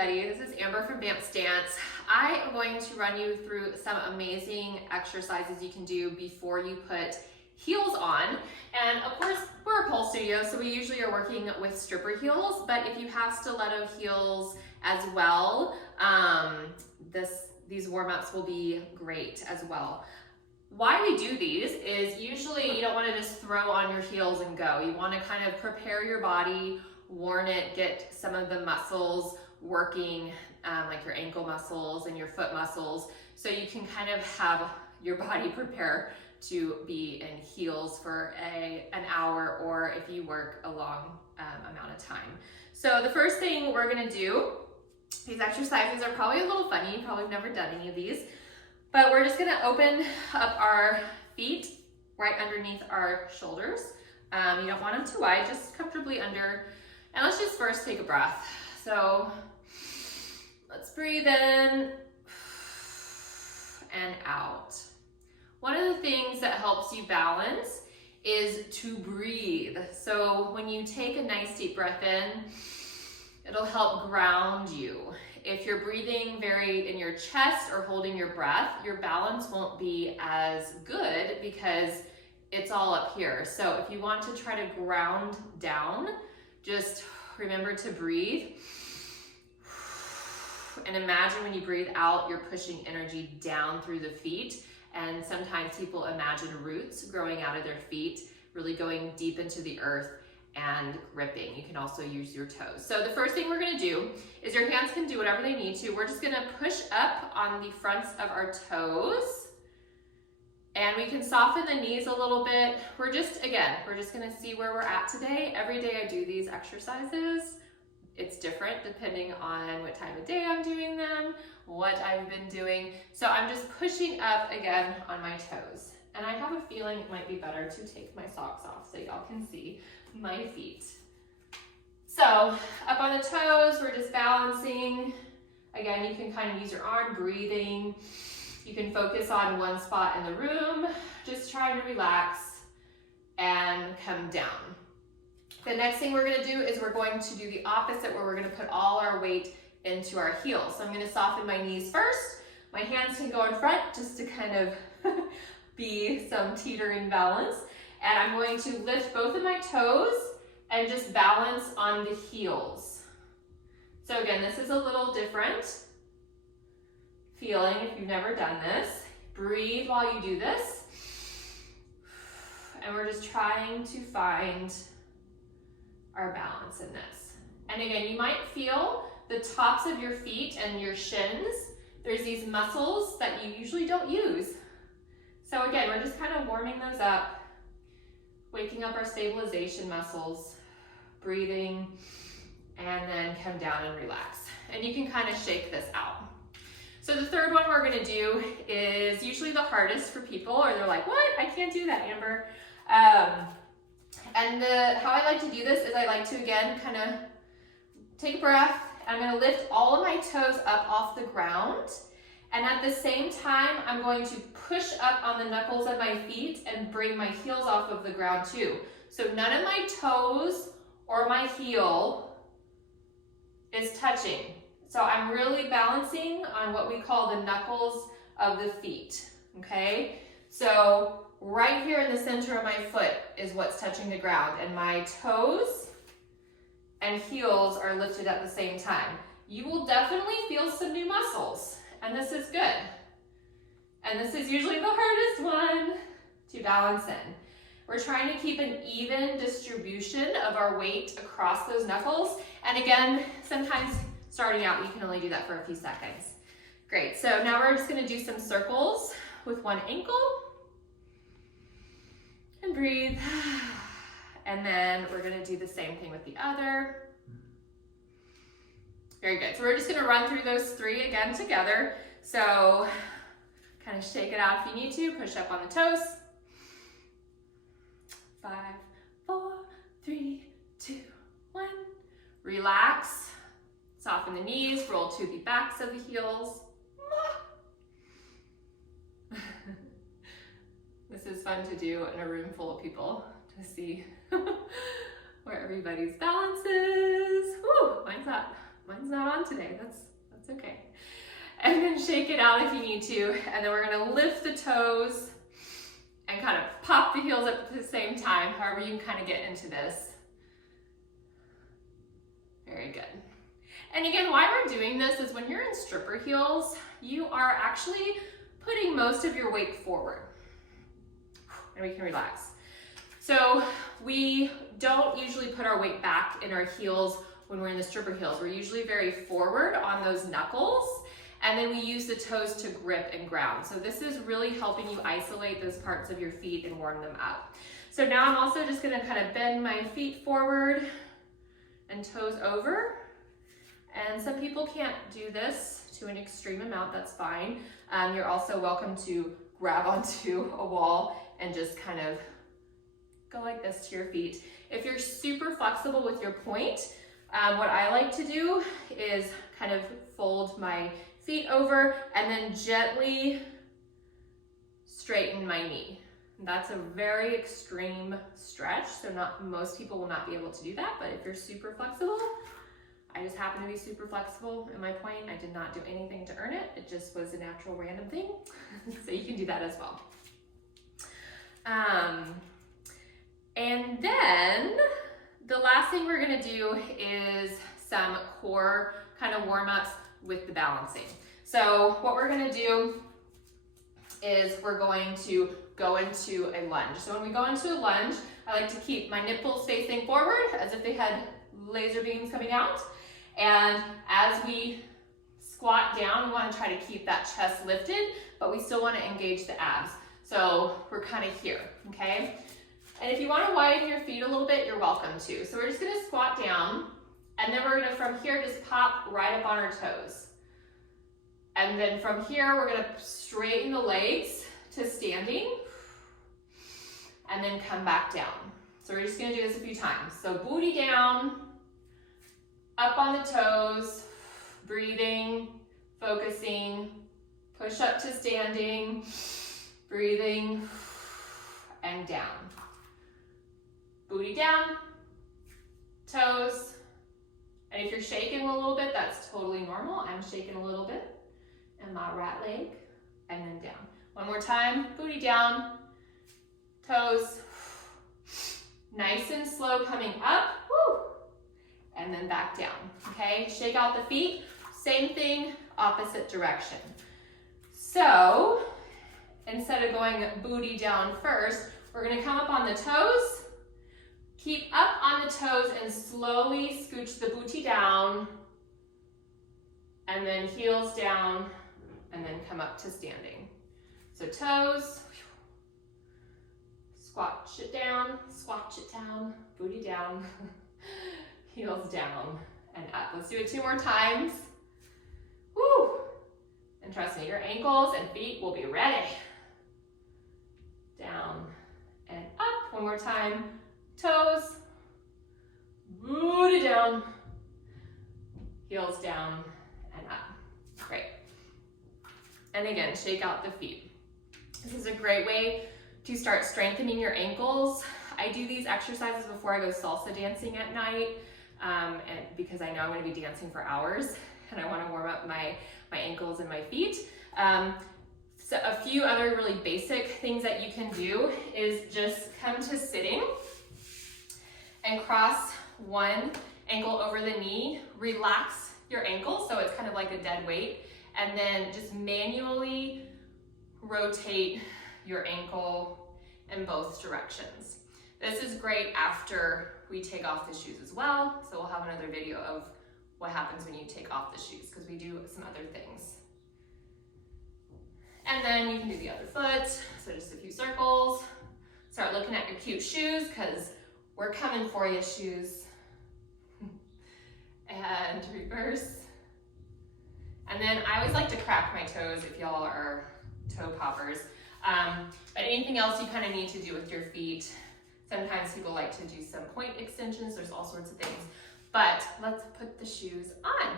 everybody, this is Amber from Bamps Dance. I am going to run you through some amazing exercises you can do before you put heels on. And of course, we're a pole studio, so we usually are working with stripper heels, but if you have stiletto heels as well, these warm-ups will be great as well. Why we do these is usually you don't want to just throw on your heels and go. You want to kind of prepare your body, warm it, get some of the muscles working, like your ankle muscles and your foot muscles, so you can kind of have your body prepare to be in heels for an hour, or if you work a long amount of time. So the first thing we're gonna do, these exercises are probably a little funny, you probably have never done any of these, but we're just gonna open up our feet right underneath our shoulders. You don't want them too wide, just comfortably under. And let's just first take a breath. So let's breathe in and out. One of the things that helps you balance is to breathe. So when you take a nice deep breath in, it'll help ground you. If you're breathing very in your chest or holding your breath, your balance won't be as good because it's all up here. So if you want to try to ground down, just remember to breathe. And imagine when you breathe out, you're pushing energy down through the feet. And sometimes people imagine roots growing out of their feet, really going deep into the earth and gripping. You can also use your toes. So the first thing we're gonna do is your hands can do whatever they need to. We're just gonna push up on the fronts of our toes. And we can soften the knees a little bit. We're just gonna see where we're at today. Every day I do these exercises. It's different depending on what time of day I'm doing them, what I've been doing. So I'm just pushing up again on my toes. And I have a feeling it might be better to take my socks off so y'all can see my feet. So up on the toes, we're just balancing. Again, you can kind of use your arm, breathing. You can focus on one spot in the room, just trying to relax and come down. The next thing we're gonna do is we're going to do the opposite, where we're gonna put all our weight into our heels. So I'm gonna soften my knees first. My hands can go in front just to kind of be some teetering balance. And I'm going to lift both of my toes and just balance on the heels. So again, this is a little different feeling if you've never done this. Breathe while you do this. And we're just trying to find our balance in this. And again, you might feel the tops of your feet and your shins. There's these muscles that you usually don't use. So again, we're just kind of warming those up, waking up our stabilization muscles, breathing, and then come down and relax. And you can kind of shake this out. So the third one we're gonna do is usually the hardest for people, or they're like, what? I can't do that, Amber. And how I like to do this is I like to, again, kind of take a breath. I'm gonna lift all of my toes up off the ground. And at the same time, I'm going to push up on the knuckles of my feet and bring my heels off of the ground too. So none of my toes or my heel is touching. So I'm really balancing on what we call the knuckles of the feet, okay? So right here in the center of my foot is what's touching the ground, and my toes and heels are lifted at the same time. You will definitely feel some new muscles, and this is good. And this is usually the hardest one to balance in. We're trying to keep an even distribution of our weight across those knuckles. And again, sometimes starting out, you can only do that for a few seconds. Great, so now we're just gonna do some circles with one ankle. And breathe. And then we're gonna do the same thing with the other. Very good, so we're just gonna run through those three again together. So kind of shake it out if you need to, push up on the toes. 5, 4, 3, 2, 1. Relax. Soften the knees, roll to the backs of the heels. This is fun to do in a room full of people to see where everybody's balance is. Woo, mine's up. Mine's not on today, that's okay. And then shake it out if you need to. And then we're gonna lift the toes and kind of pop the heels up at the same time, however you can kind of get into this. Very good. And again, why we're doing this is when you're in stripper heels, you are actually putting most of your weight forward. And we can relax. So we don't usually put our weight back in our heels when we're in the stripper heels. We're usually very forward on those knuckles, and then we use the toes to grip and ground. So this is really helping you isolate those parts of your feet and warm them up. So now I'm also just gonna kind of bend my feet forward and toes over. And some people can't do this to an extreme amount, that's fine. You're also welcome to grab onto a wall and just kind of go like this to your feet. If you're super flexible with your point, what I like to do is kind of fold my feet over and then gently straighten my knee. That's a very extreme stretch, so most people will not be able to do that, but if you're super flexible, I just happen to be super flexible in my point. I did not do anything to earn it. It just was a natural random thing. So you can do that as well. And then the last thing we're gonna do is some core kind of warm-ups with the balancing. So what we're gonna do is we're going to go into a lunge. So when we go into a lunge, I like to keep my nipples facing forward as if they had laser beams coming out. And as we squat down, we want to try to keep that chest lifted, but we still want to engage the abs. So we're kind of here, okay? And if you want to widen your feet a little bit, you're welcome to. So we're just going to squat down, and then we're going to, from here, just pop right up on our toes. And then from here, we're going to straighten the legs to standing, and then come back down. So we're just going to do this a few times. So booty down, up on the toes, breathing, focusing, push up to standing, breathing, and down. Booty down, toes, and if you're shaking a little bit, that's totally normal. I'm shaking a little bit, and my right leg, and then down. One more time, booty down, toes, nice and slow coming up, woo, and then back down, okay? Shake out the feet, same thing, opposite direction. So, instead of going booty down first, we're gonna come up on the toes, keep up on the toes and slowly scooch the booty down, and then heels down, and then come up to standing. So toes, squat it down, booty down, heels down, and up. Let's do it 2 more times. Woo! And trust me, your ankles and feet will be ready. Down and up. One more time. Toes, booty down, heels down, and up. Great. And again, shake out the feet. This is a great way to start strengthening your ankles. I do these exercises before I go salsa dancing at night, and because I know I'm going to be dancing for hours, and I want to warm up my ankles and my feet. So a few other really basic things that you can do is just come to sitting and cross one ankle over the knee, relax your ankle so it's kind of like a dead weight, and then just manually rotate your ankle in both directions. This is great after we take off the shoes as well, so we'll have another video of what happens when you take off the shoes, because we do some other things. And then you can do the other foot, so just a few circles. Start looking at your cute shoes, because we're coming for you, shoes. And reverse. And then I always like to crack my toes if y'all are toe poppers. But anything else you kind of need to do with your feet. Sometimes people like to do some point extensions. There's all sorts of things. But let's put the shoes on.